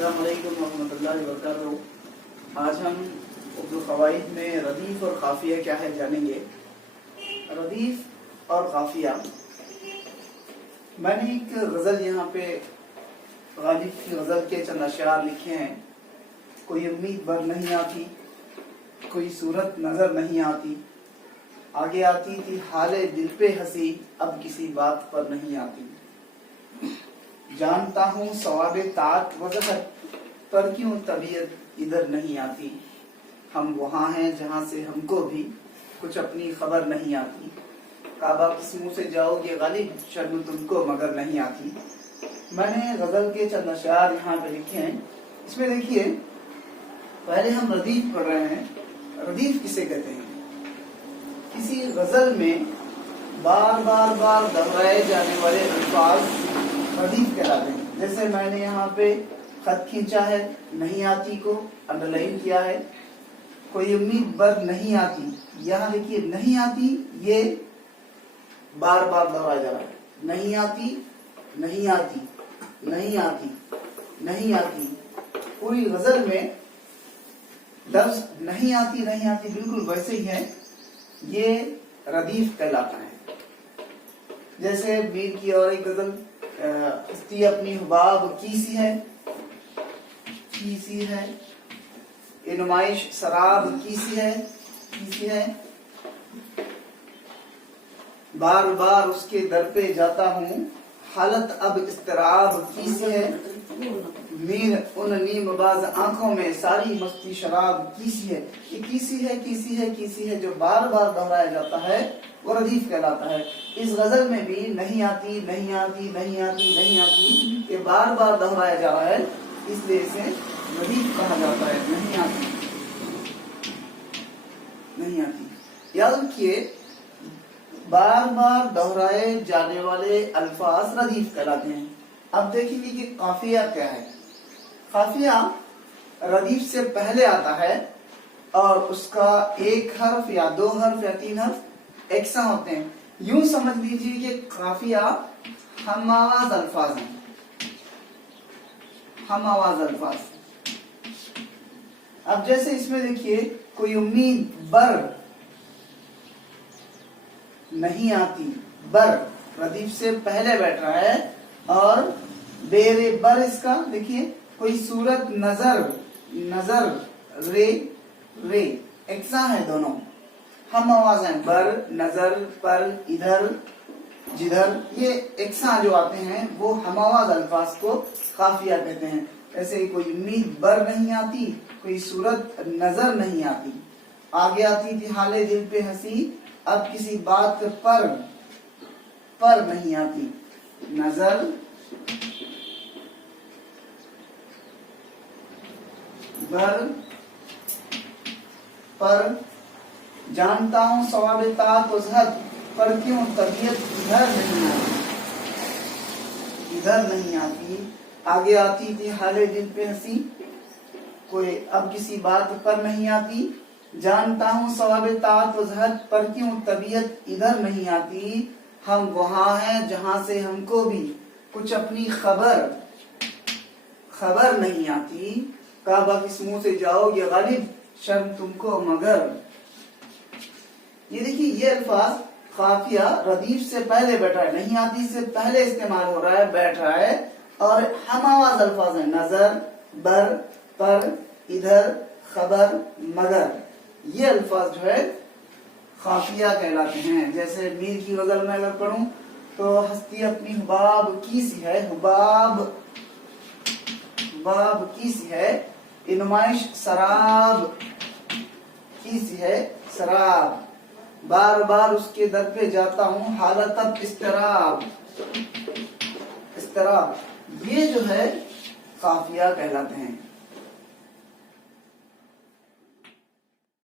अस्सलाम वालेकुम रहमतुल्लाहि व बरकातहू। आज हम उर्दू क़वाइद में रदीफ़ और काफ़िया क्या है जानेंगे। रदीफ़ और काफ़िया, मैंने एक गज़ल यहाँ पे गालिब की गज़ल के चंद अशआर लिखे हैं। कोई उम्मीद बर नहीं आती, कोई सूरत नज़र नहीं आती, आगे आती थी हाले दिल पे हंसी, अब किसी बात पर नहीं आती। जानता हूँ सवाबे तात वज़हत, पर क्यों तबीयत इधर नहीं आती। हम वहाँ हैं जहाँ से हमको भी कुछ अपनी खबर नहीं आती। काबा किस मुँह से जाओगे गालिब, शर्म तुमको मगर नहीं आती। मैंने गज़ल के चंद अशआर यहाँ पे लिखे हैं। इसमें देखिए, पहले हम रदीफ पढ़ रहे हैं। रदीफ किसे कहते हैं? किसी गज़ल में बार बार दोहराए जाने वाले अल्फाज रदीफ कहलाते हैं। जैसे मैंने यहाँ पे खत खींचा है, नहीं आती को अंडरलाइन किया है। कोई उम्मीद बर नहीं आती, यहाँ देखिए नहीं आती, ये बार दोहराया जा रहा है। नहीं आती, नहीं आती, नहीं आती, नहीं आती। पूरी गजल में लफ्ज नहीं आती नहीं आती बिल्कुल वैसे ही है। ये रदीफ कहलाता है। जैसे मीर की और एक गजल, हस्ती अपनी हुबाब की सी है, की सी है, ये नुमाइश शराब की सी है, की सी है। बार बार उसके दर पे जाता हूँ, हालत अब इस्तराब की सी है। मीर उन नीमबाज आंखों में सारी मस्ती शराब की सी है। ये कीसी है, कीसी है, कीसी है जो बार दोहराया जाता है वो रदीफ कहलाता है। इस गजल में भी नहीं आती, नहीं आती, नहीं आती, नहीं आती, ये बार दोहराया जा रहा है, इसलिए इसे रदीफ कहा जाता है। नहीं आती, नहीं आती। याद रखिए, बार दोहराए जाने वाले अल्फाज रदीफ कहलाते हैं। अब देखिए कि काफिया क्या है। काफिया रदीफ से पहले आता है और उसका एक हर्फ या दो हर्फ या तीन हर्फ एकसा होते हैं। यूं समझ लीजिए कि काफिया हम आवाज अल्फाज हैं, हम आवाज अल्फाज। अब जैसे इसमें देखिए, कोई उम्मीद बर नहीं आती, बर रदीफ से पहले बैठ रहा है और बेरे बर इसका देखिए, कोई सूरत नजर, नजर रे रे एकसा है दोनों। हम आवाज हैं, बर, नजर, पर, इधर, जिधर, ये एकसा जो आते हैं वो हम आवाज अल्फाज को काफिया कहते हैं। ऐसे कोई उम्मीद बर नहीं आती, कोई सूरत नजर नहीं आती, आगे आती थी हाले दिल पे हंसी, अब किसी बात पर नहीं आती। नजर, बर, पर, जानता हूँ सवाबे तात वज़हत, पर क्यों तबीयत इधर नहीं आती, इधर नहीं आती। आगे आती थी हाले दिल पे हंसी, कोई अब किसी बात पर नहीं आती। जानता हूँ सवाबे तात वज़हत, पर क्यों तबीयत इधर नहीं आती। हम वहाँ हैं जहाँ से हमको भी कुछ अपनी खबर नहीं आती। काबा किस मुँह से जाओगे गालिब, शर्म तुमको मगर। ये देखिए, ये अल्फाज काफिया रदीफ से पहले बैठ रहा है, नहीं आती से पहले इस्तेमाल हो रहा है, बैठ रहा है, और हम आवाज अल्फाज है। नजर, बर, पर, इधर, खबर, मगर, ये अल्फाज जो है काफिया कहलाते हैं। जैसे मीर की गजल में अगर पढ़ूं तो हस्ती अपनी हुबाब की सी है, हुबाब की सी है, ये नुमाइश शराब की सी है, शराब। बार उसके दर पे जाता हूँ, हालत अब इस्तराब, इस्तराब। ये जो है काफिया कहलाते हैं।